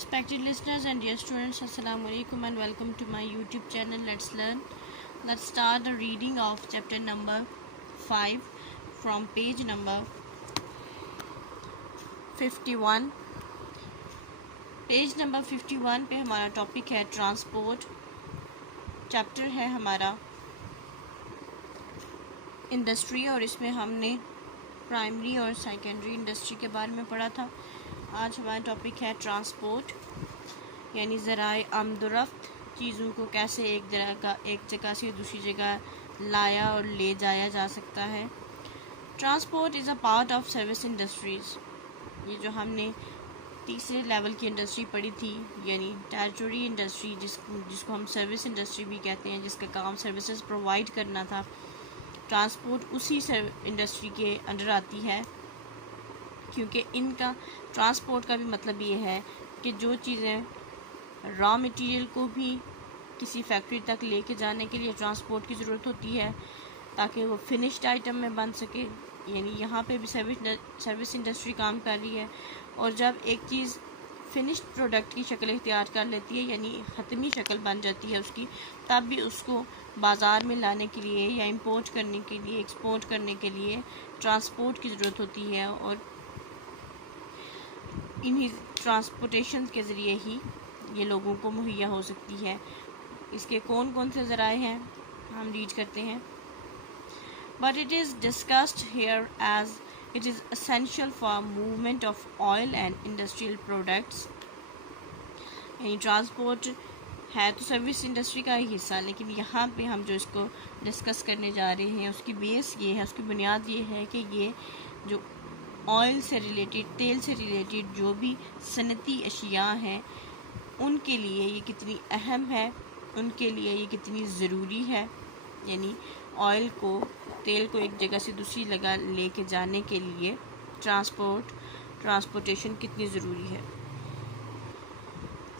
Respected listeners and dear students, Assalamu alaikum and welcome to my YouTube channel. Let's learn. Let's start the reading of chapter number 5 from page number 51. Page number 51 पे हमारा topic है transport. Chapter है हमारा industry और इसमें हमने primary और secondary industry के बारे में पढ़ा था। आज हमारा टॉपिक है ट्रांसपोर्ट, यानी ज़राए आमदोरफ्त, चीज़ों को कैसे एक जगह से दूसरी जगह लाया और ले जाया जा सकता है। Transport is a part of service industries. ये जो हमने तीसरे लेवल की इंडस्ट्री पढ़ी थी, यानी टेरिटरी इंडस्ट्री, जिसको हम सर्विस इंडस्ट्री भी कहते हैं, जिसका काम सर्विसेज प्रोवाइड करना था। ट्रांसपोर्ट उसी इंडस्ट्री के अंडर आती है, क्योंकि इनका ट्रांसपोर्ट का भी मतलब ये है कि जो चीज़ें रॉ मटेरियल को भी किसी फैक्ट्री तक लेके जाने के लिए ट्रांसपोर्ट की ज़रूरत होती है ताकि वो फिनिश्ड आइटम में बन सके। यानी यहाँ पे भी सर्विस इंडस्ट्री काम कर रही है, और जब एक चीज़ फिनिश्ड प्रोडक्ट की शक्ल इख्तियार कर लेती है, यानी ख़त्मी शक्ल बन जाती है उसकी, तब भी उसको बाज़ार में लाने के लिए या इंपोर्ट करने के लिए, एक्सपोर्ट करने के लिए ट्रांसपोर्ट की ज़रूरत होती है। और इन्हीं ट्रांसपोर्टेशन के ज़रिए ही ये लोगों को मुहैया हो सकती है। इसके कौन कौन से ज़राए हैं हम रीड करते हैं। But it is discussed here as it is essential for movement of oil and industrial products। यानी ट्रांसपोर्ट है तो सर्विस इंडस्ट्री का ही हिस्सा, लेकिन यहाँ पे हम जो इसको डिस्कस करने जा रहे हैं उसकी बेस ये है, उसकी बुनियाद ये है कि ये जो ऑयल से रिलेटेड, तेल से रिलेटेड जो भी सनती अशिया हैं उनके लिए ये कितनी अहम है, उनके लिए ये कितनी ज़रूरी है। यानी ऑयल को, तेल को एक जगह से दूसरी जगह लेके जाने के लिए ट्रांसपोर्टेशन कितनी ज़रूरी है।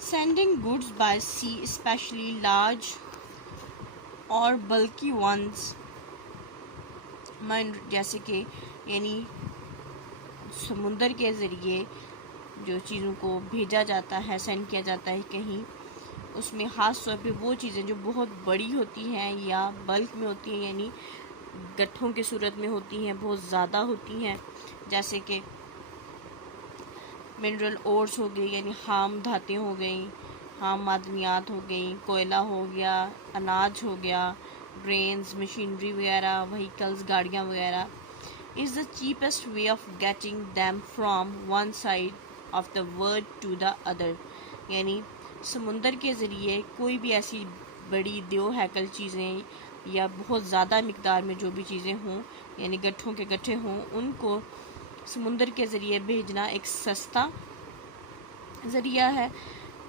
Sending goods by sea, specially large और बल्कि वंस, जैसे कि यानी समुंदर के ज़रिए जो चीज़ों को भेजा जाता है, सेंड किया जाता है कहीं, उसमें ख़ास तौर पे वो चीज़ें जो बहुत बड़ी होती हैं या बल्क में होती हैं, यानी गट्ठों की सूरत में होती हैं, बहुत ज़्यादा होती हैं, जैसे कि मिनरल ओर्स हो गई, यानी खाम धातें हो गई, खाम मादनियात हो गई, कोयला हो गया, अनाज हो गया, ग्रेन्स, मशीनरी वगैरह, व्हीकल्स, गाड़ियाँ वगैरह, is the cheapest way of getting them from one side of the world to the other. यानी समुंदर के ज़रिए कोई भी ऐसी बड़ी दो हैकल चीज़ें या बहुत ज़्यादा मिकदार में जो भी चीज़ें हों, यानी गट्ठों के गट्ठे हों, उनको समुंदर के ज़रिए भेजना एक सस्ता ज़रिया है।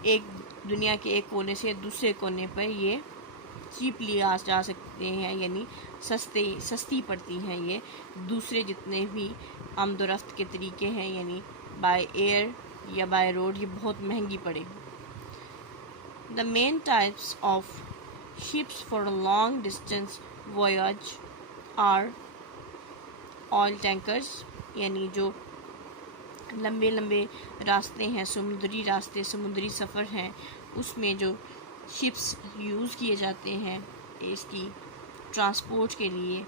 एक दुनिया के एक कोने से दूसरे कोने पर ये चीपली आ जा सकते हैं, यानी सस्ती पड़ती हैं ये दूसरे जितने भी आमदोरफ्त के तरीके हैं, यानी बाय एयर या बाय रोड ये बहुत महंगी पड़ेगी। The main types of ships for a long distance voyage are oil tankers, यानी जो लंबे लंबे रास्ते हैं, समुद्री रास्ते, समुद्री सफ़र हैं, उसमें जो शिप्स यूज़ किए जाते हैं इसकी ट्रांसपोर्ट के लिए,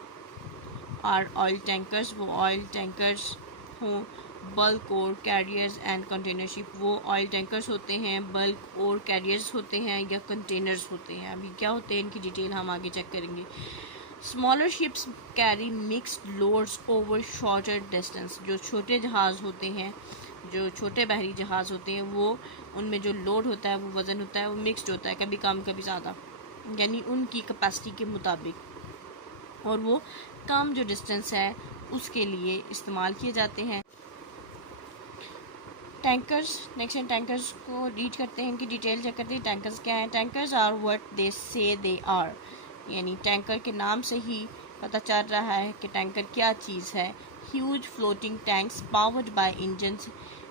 आर ऑयल टैंकर्स। वो ऑयल टैंकर्स हों, बल्क और कैरियर्स एंड कंटेनर शिप, वो ऑयल टैंकर्स होते हैं, बल्क और कैरियर्स होते हैं या कंटेनर्स होते हैं। अभी क्या होते हैं इनकी डिटेल हम आगे चेक करेंगे। Smaller ships carry mixed loads over shorter distance. जो छोटे जहाज़ होते हैं, जो छोटे बहरी जहाज़ होते हैं, वो उनमें जो लोड होता है, वो वज़न होता है, वो मिक्स्ड होता है, कभी कम कभी ज़्यादा, यानी उनकी कैपेसिटी के मुताबिक, और वो कम जो डिस्टेंस है उसके लिए इस्तेमाल किए जाते हैं। टैंकर्स, नेक्स्ट है टैंकर्स को रीड करते हैं, इनकी डिटेल चेक करते हैं। टैंकर्स क्या हैं? टैंकर्स आर व्हाट दे से दे आर। यानी टैंकर के नाम से ही पता चल रहा है कि टैंकर क्या चीज़ है। Huge floating tanks powered by engines,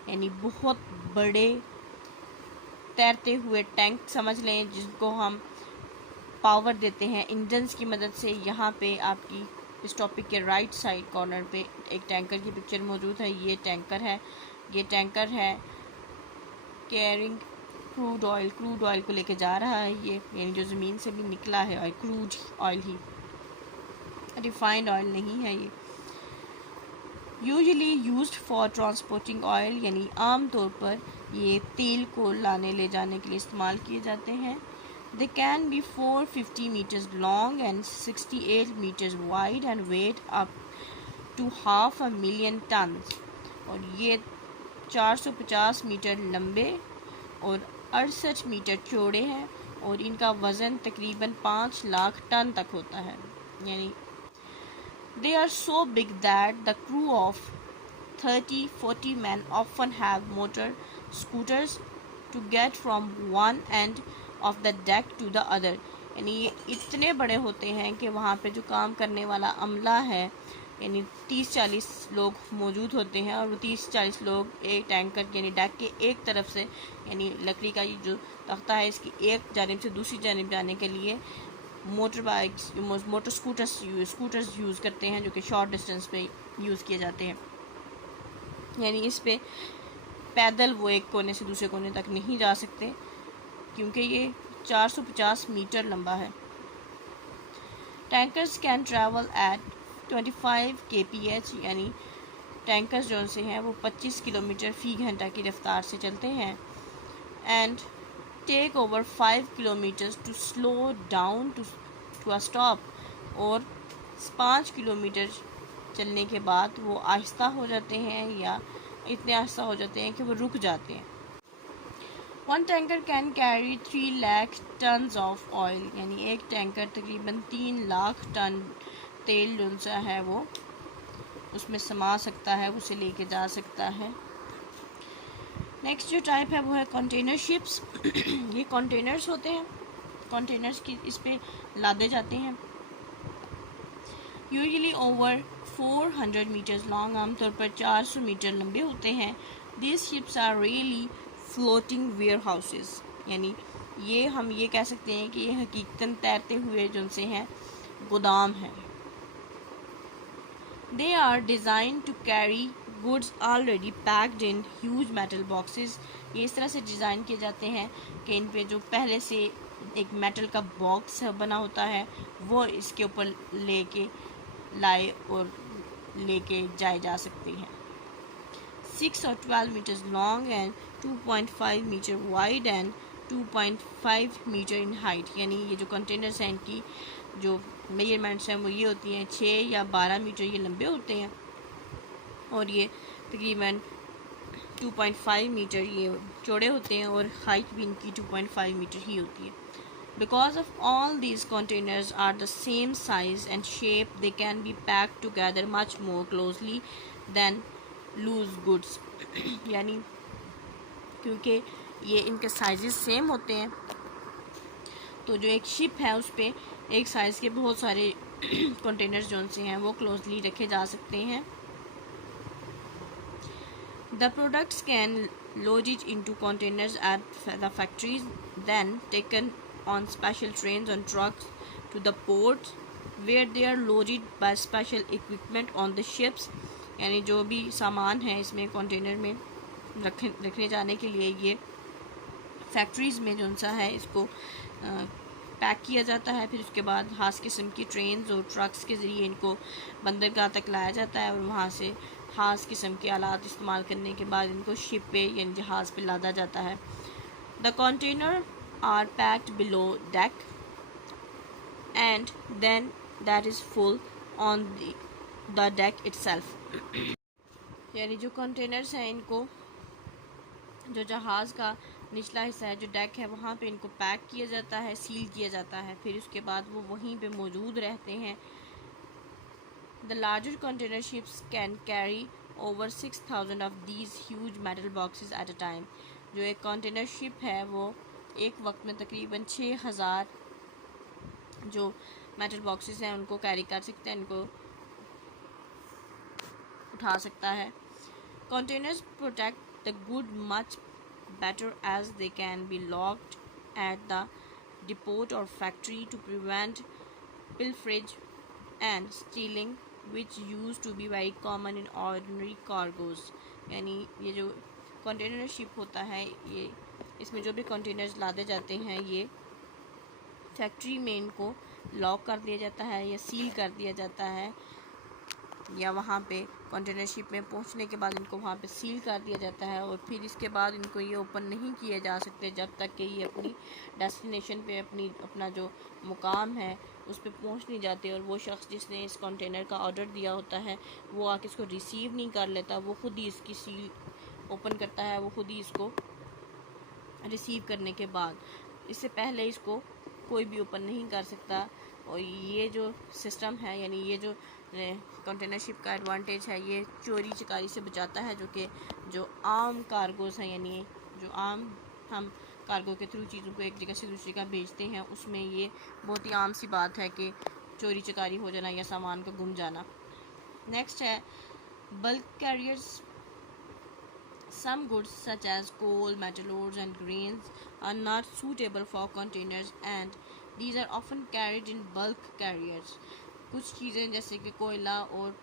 यानी बहुत बड़े तैरते हुए टैंक समझ लें, जिनको हम पावर देते हैं इंजन्स की मदद से। यहाँ पे आपकी इस टॉपिक के राइट साइड कॉर्नर पे एक टैंकर की पिक्चर मौजूद है। ये टैंकर है कैरिंग क्रूड ऑयल को लेके जा रहा है ये, यानी जो ज़मीन से भी निकला है और क्रूड ऑयल ही, रिफाइंड ऑयल नहीं है ये। Usually used for transporting oil, यानी आम तौर पर ये तेल को लाने ले जाने के लिए इस्तेमाल किए जाते हैं। They can be 450 metres long and 68 metres wide and weight up to 500,000 ton, और ये 450 मीटर लंबे और 68 मीटर चौड़े हैं, और इनका वज़न तकरीबन 5 लाख टन तक होता है। यानी they are so big that the crew of 30-40 men often have motor scooters to get from one end of the deck to the other। यानी ये इतने बड़े होते हैं कि वहाँ पे जो काम करने वाला अमला है, यानी 30-40 लोग मौजूद होते हैं, और वो 30-40 लोग एक टैंकर यानी डेक के एक तरफ से, यानी लकड़ी का ये जो तख्ता है इसकी एक जानिब से दूसरी जानिब जाने के लिए मोटर स्कूटर्स यूज़ करते हैं, जो कि शॉर्ट डिस्टेंस पे यूज़ किए जाते हैं। यानी इस पे पैदल वो एक कोने से दूसरे कोने तक नहीं जा सकते, क्योंकि ये 450 मीटर लंबा है। Tankers can travel at 25 kph, यानी टैंकर्स जो से हैं वो 25 किलोमीटर फ़ी घंटा की रफ्तार से चलते हैं। And take over 5 kilometres to slow down to a stop, और 5 किलोमीटर चलने के बाद वो आहिस्ता हो जाते हैं, या इतने आहिस्ता हो जाते हैं कि वो रुक जाते हैं। One tanker can carry 3 lakh tons of oil, यानी एक टैंकर तकरीबन 3 लाख टन तेल जो सा है वो उसमें समा सकता है, उसे लेके जा सकता है। नेक्स्ट जो टाइप है वो है कंटेनर शिप्स। ये कंटेनर्स होते हैं, कंटेनर्स की इस पे लादे जाते हैं। यूजुअली ओवर 400 मीटर्स लॉन्ग, आमतौर पर 400 मीटर लंबे होते हैं। This ships are really floating warehouses, यानी ये हम ये कह सकते हैं कि ये हकीकतन तैरते हुए जो से हैं गोदाम हैं। They are design to carry goods already packed in huge metal boxes. ये इस तरह से डिज़ाइन किए जाते हैं कि इन पे जो पहले से एक मेटल का बॉक्स बना होता है वो इसके ऊपर लेके लाए और लेके जाए जा सकते हैं। 6 और 12 metres long and 2.5 metre wide and 2.5 metre in height, यानी ये जो कंटेनर्स हैं इनकी जो मेजरमेंट्स हैं वो ये होती हैं 6 या 12 मीटर ये लंबे होते हैं, और ये तकरीबन 2.5 मीटर ये चौड़े होते हैं, और हाइट भी इनकी 2.5 मीटर ही होती है। Because of all these containers are the same size and shape, they can be packed together much more closely than loose goods। यानी क्योंकि ये इनके साइजेस सेम होते हैं, तो जो एक शिप है उस पर एक साइज़ के बहुत सारे कंटेनर्स जो से हैं वो क्लोजली रखे जा सकते हैं। The products can loaded into containers at the factories, then taken on special trains on trucks to the ports where they are loaded by special equipment on the ships। यानी जो भी सामान है इसमें कंटेनर में रखने जाने के लिए ये फैक्ट्रीज़ में जो सा है इसको पैक किया जाता है, फिर उसके बाद खास किस्म की ट्रेन्स और ट्रक्स के ज़रिए इनको बंदरगाह तक लाया जाता है, और वहाँ से खास किस्म के आलात इस्तेमाल करने के बाद इनको शिप पे यानी जहाज़ पे लादा जाता है। The container are packed below deck and then that is full on the deck itself. यानी जो कंटेनर्स हैं इनको जो जहाज़ का निचला हिस्सा है जो डेक है वहाँ पे इनको पैक किया जाता है, सील किया जाता है, फिर उसके बाद वो वहीं पे मौजूद रहते हैं। The larger container ships can carry over 6,000 of these huge metal boxes at a time. जो एक कंटेनर शिप है वो एक वक्त में तकरीबन 6,000 जो मेटल बॉक्सेस हैं उनको कैरी कर सकते हैं, इनको उठा सकता है। Containers protect the good much better as they can be locked at the depot or factory to prevent pilferage and stealing, which used to be very common in ordinary cargoes। यानी ये जो कंटेनर शिप होता है, ये इसमें जो भी containers लादे जाते हैं ये फैक्ट्री में इनको लॉक कर दिया जाता है या सील कर दिया जाता है, या वहाँ पे कंटेनर शिप में पहुँचने के बाद इनको वहाँ पे सील कर दिया जाता है, और फिर इसके बाद इनको ये ओपन नहीं किए जा सकते जब तक कि ये अपनी डेस्टिनेशन पे अपना जो मुकाम है उस पर पहुँच नहीं जाते। और वो शख्स जिसने इस कंटेनर का ऑर्डर दिया होता है वो आके इसको रिसीव नहीं कर लेता, वो ख़ुद ही इसकी सील ओपन करता है, वो ख़ुद ही इसको रिसीव करने के बाद, इससे पहले इसको कोई भी ओपन नहीं कर सकता। और ये जो सिस्टम है, यानी ये जो कंटेनर शिप का एडवांटेज है, ये चोरी चकारी से बचाता है, जो आम कार्गोज़ हैं, यानी जो आम हम कार्गो के थ्रू चीज़ों को एक जगह से दूसरी जगह भेजते हैं, उसमें ये बहुत ही आम सी बात है कि चोरी चकारी हो जाना या सामान का गुम जाना। नेक्स्ट है bulk carriers. Some goods such as coal, metal ores and grains are not suitable for containers and these are often carried in bulk carriers. कुछ चीज़ें जैसे कि कोयला और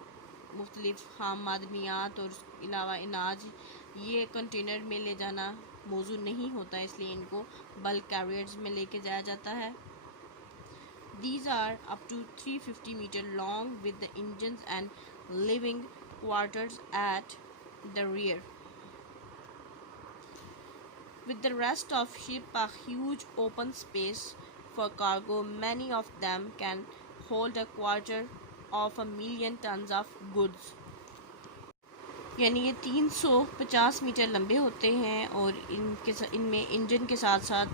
मुख्तलिफ खाम मादनियात और उसके अलावा अनाज, ये कंटेनर में ले जाना मौजू नहीं होता, इसलिए इनको बल्क कैरियर्स में लेके जाया जाता है। These are up to 350 meter long with the engines and living quarters at the rear. With the rest of ship a huge open space for cargo, many of them can hold a quarter of a million tons of goods. यानी ये 350 metre लंबे होते हैं और इनमें engine के साथ साथ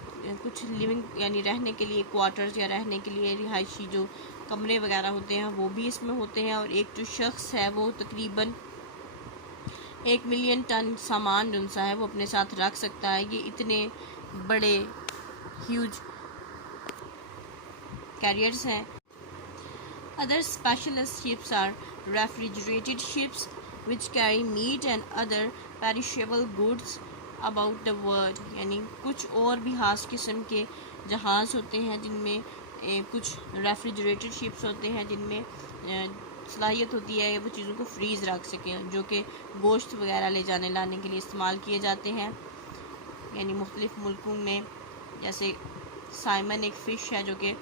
कुछ लिविंग यानी रहने के लिए क्वार्टर्स या रहने के लिए रिहायशी जो कमरे वगैरह होते हैं वो भी इसमें होते हैं। और एक जो शख्स है वो तकरीबन 1 मिलियन टन सामान जो सा है वो अपने साथ रख सकता है। ये इतने बड़े ह्यूज कैरियर्स हैं। Other specialist ships are refrigerated ships which carry meat and other perishable goods about the world। यानी कुछ और भी खास किस्म के जहाज़ होते हैं जिनमें कुछ रेफ्रिजरेटेड शिप्स होते हैं जिनमें सलाहियत होती है वो चीज़ों को फ्रीज़ रख सकें, जो कि गोश्त वगैरह ले जाने लाने के लिए इस्तेमाल किए जाते हैं। यानी मुख्तलिफ़ मुल्कों में, जैसे साइमन एक फ़िश है जो कि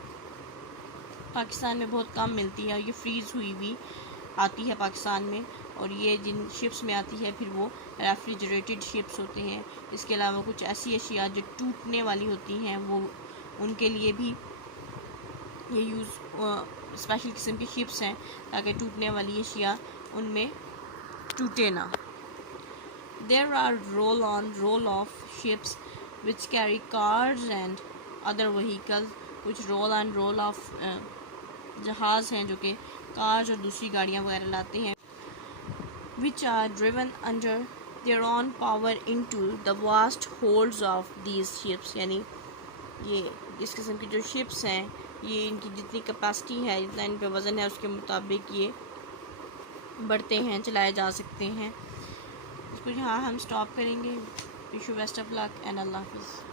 पाकिस्तान में बहुत कम मिलती है और ये फ्रीज़ हुई भी आती है पाकिस्तान में, और ये जिन शिप्स में आती है फिर वो रेफ्रिजरेटेड शिप्स होते हैं। इसके अलावा कुछ ऐसी अशिया जो टूटने वाली होती हैं वो उनके लिए भी ये यूज़ स्पेशल किस्म की शिप्स हैं ताकि टूटने वाली अशिया उनमें टूटे ना। There are roll on roll off ships which carry cars and other vehicles. कुछ रोल ऑन रोल ऑफ जहाज़ हैं जो कि कार्स और दूसरी गाड़ियाँ वगैरह लाते हैं, which are driven under their own power into the vast holds of these ships। यानी ये इस किस्म की जो शिप्स हैं ये इनकी जितनी कैपेसिटी है, जितना इन पे वज़न है उसके मुताबिक ये बढ़ते हैं, चलाए जा सकते हैं। इसको यहाँ हम स्टॉप करेंगे। Wish you best of luck and अल्लाह हाफ़िज़।